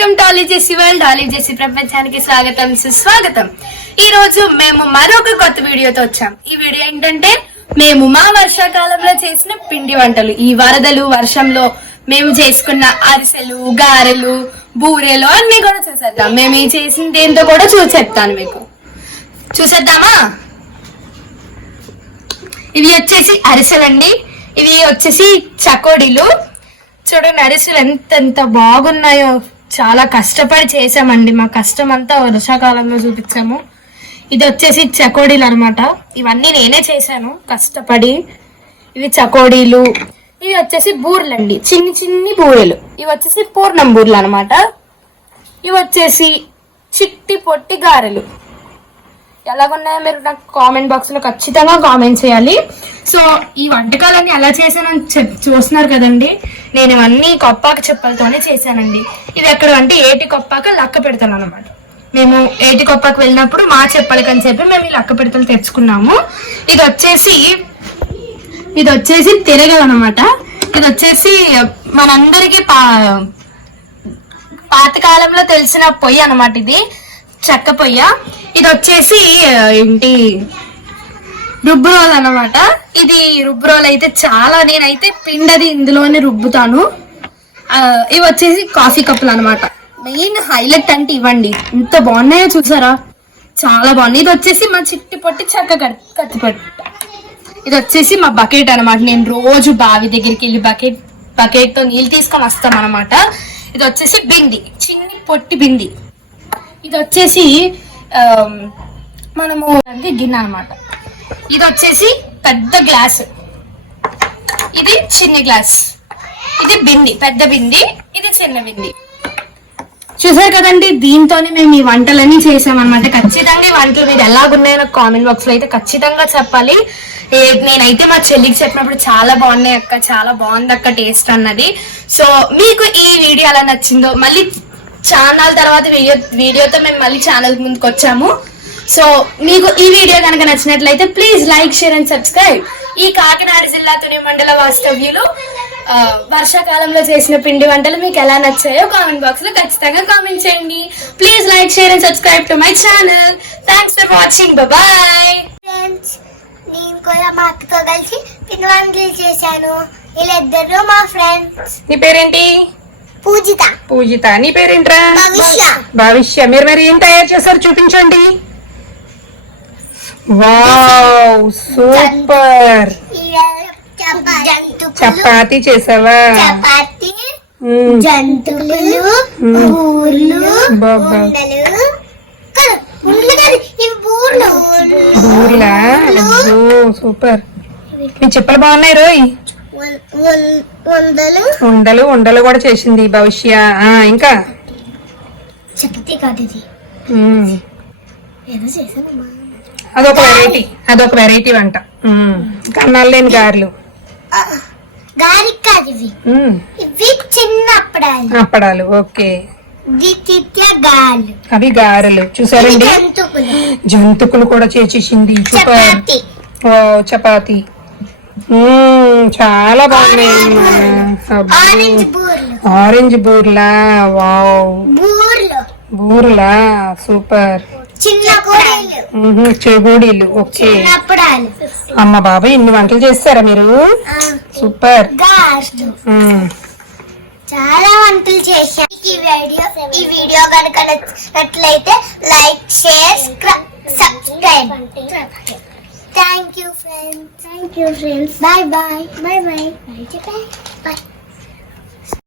Welcome to Ali Jessie world. Ali Jessie ప్రపంచానికి స్వాగతం సుస్వాగతం. ఈ రోజు మేము మరొక కొత్త వీడియోతో వచ్చాం. ఈ వీడియో ఏంటంటే మేము మా వర్షాకాలంలో చేసిన పిండి వంటలు, ఈ వరదలు వర్షంలో మేము చేసుకున్న అరిసెలు, గారెలు, బూరెలు అన్ని కూడా చూసేద్దాం. మేము ఈ చేసింది ఏంటో కూడా చెప్తాను మీకు. చూసేద్దామా? ఇవి వచ్చేసి అరిసెలండి, ఇవి వచ్చేసి చకోడీలు. చూడండి అరిసెలు ఎంత బాగున్నాయో. చాలా కష్టపడి చేసామండి, మా కష్టం అంతా వర్షాకాలంలో చూపించాము. ఇది వచ్చేసి చకోడీలు అనమాట. ఇవన్నీ నేనే చేశాను కష్టపడి. ఇవి చకోడీలు. ఇవి వచ్చేసి బూరెలు అండి, చిన్ని బూరెలు. ఇవి వచ్చేసి పూర్ణం బూరెలు అనమాట. ఇవి వచ్చేసి చిట్టి పొట్టి గారెలు. ఎలాగున్నాయో మీరు నాకు కామెంట్ బాక్స్ లో ఖచ్చితంగా కామెంట్ చేయాలి. సో ఈ వంటకాలన్నీ ఎలా చేశానని చూస్తున్నారు కదండి. నేను ఇవన్నీ కొప్పాక చెప్పలతోనే చేశానండి. ఇది ఎక్కడ అంటే ఏటి కొప్పాక లక్క పెడతాను అనమాట. మేము ఏటి కొప్పాక వెళ్ళినప్పుడు మా చెప్పలకని చెప్పి మేము ఈ లక్క పెడతలు తెచ్చుకున్నాము. ఇది వచ్చేసి తిరగలు అనమాట. ఇది వచ్చేసి మనందరికి పాతకాలంలో తెలిసిన పొయ్యి అనమాట. ఇది చెక్క పొయ్య. ఇది వచ్చేసి ఏంటి రుబ్బు రోల్ అనమాట. ఇది రుబ్బు రోల్ అయితే చాలా, నేనైతే పిండది ఇందులోనే రుబ్బుతాను. ఇవి వచ్చేసి కాఫీ కప్పులు అనమాట. మెయిన్ హైలైట్ అంటే ఇవ్వండి, ఎంత బాగున్నాయో చూసారా, చాలా బాగున్నాయి. ఇది వచ్చేసి మా చిట్టి పొట్టి చెక్క కత్తిపట్ట. ఇది వచ్చేసి మా బకెట్ అనమాట. నేను రోజు బావి దగ్గరికి వెళ్ళి బకెట్ తో నీళ్ళు తీసుకొని వస్తాం అనమాట. ఇది వచ్చేసి బింది, చిన్ని పొట్టి బింది. ఇది వచ్చేసి మనము గిన్నె అనమాట. ఇది వచ్చేసి పెద్ద గ్లాస్, ఇది చిన్న గ్లాస్. ఇది బింది, పెద్ద బింది. ఇది చిన్న బింది. చూసారు కదండి, దీంతోనే మేము ఈ వంటలన్నీ చేసామన్నమాట. ఖచ్చితంగా ఈ వంటలు మీరు ఎలాగున్నాయో నాకు కామెంట్ బాక్స్ లో అయితే ఖచ్చితంగా చెప్పాలి. నేనైతే మా చెల్లికి చెప్పినప్పుడు చాలా బాగున్నాయి అక్క, చాలా బాగుంది అక్క టేస్ట్ అన్నది. సో మీకు ఈ వీడియో ఎలా నచ్చిందో, మళ్ళీ ఛానల్ తర్వాత వీడియోతో మేము మళ్ళీ ఛానల్ ముందుకు వచ్చాము. సో మీకు ఈ వీడియో కనుక నచ్చినట్లయితే please like, share and subscribe. ఈ కాకినాడ జిల్లా తుని మండల వాస్తవ్యులు వర్షాకాలంలో చేసిన పిండి వంటలు మీకు ఎలా నచ్చాయో కామెంట్ బాక్స్ లో ఖచ్చితంగా కామెంట్ చేయండి. Please like, share and subscribe to my channel. Thanks for watching. Bye friends. నేను కూడా మా అక్కతో కలిసి పిండి వంటలు చేశాను. వీళ్ళిద్దరు మా ఫ్రెండ్స్. నీ పేరేంటి? పూజిత. నీ పేరేంట్రా? భవిష్య. మీరు ఏం తయారు చేశారు చూపించండి. Wow, super. చపాతీ చేసావా? జంతువులు, బూర్లా. సూపర్. మీ చెప్పలు బాగున్నాయి రోయ్. ఉండలు కూడా చేసింది భవిష్య. ఇంకా చపాతీ కాదు ఇది, ఏదో చేశానమ్మా. అదొక వెరైటీ వంట. కన్నాలు లేని గారెలు. గారి కాదు ఇవి, ఇవి చిన్న అప్పడాలు. ఓకే, గారెలు. అవి గారెలు. చూసారండి, జంతుకులు కూడా చేసేసింది. సూపర్. చపాతీ చాలా బాగున్నాయి. ఆరెంజ్ బూర్లా. వావ్, బూర్లా. సూపర్. చెగోడీలు. ఓకే. అమ్మ బాబాయ్, ఇన్ని వంటలు చేస్తారా మీరు? సూపర్. చాలా వంటలు చేశాను. ఈ వీడియో కనుక నచ్చినట్లయితే like, share, subscribe. Thank you friends. Bye.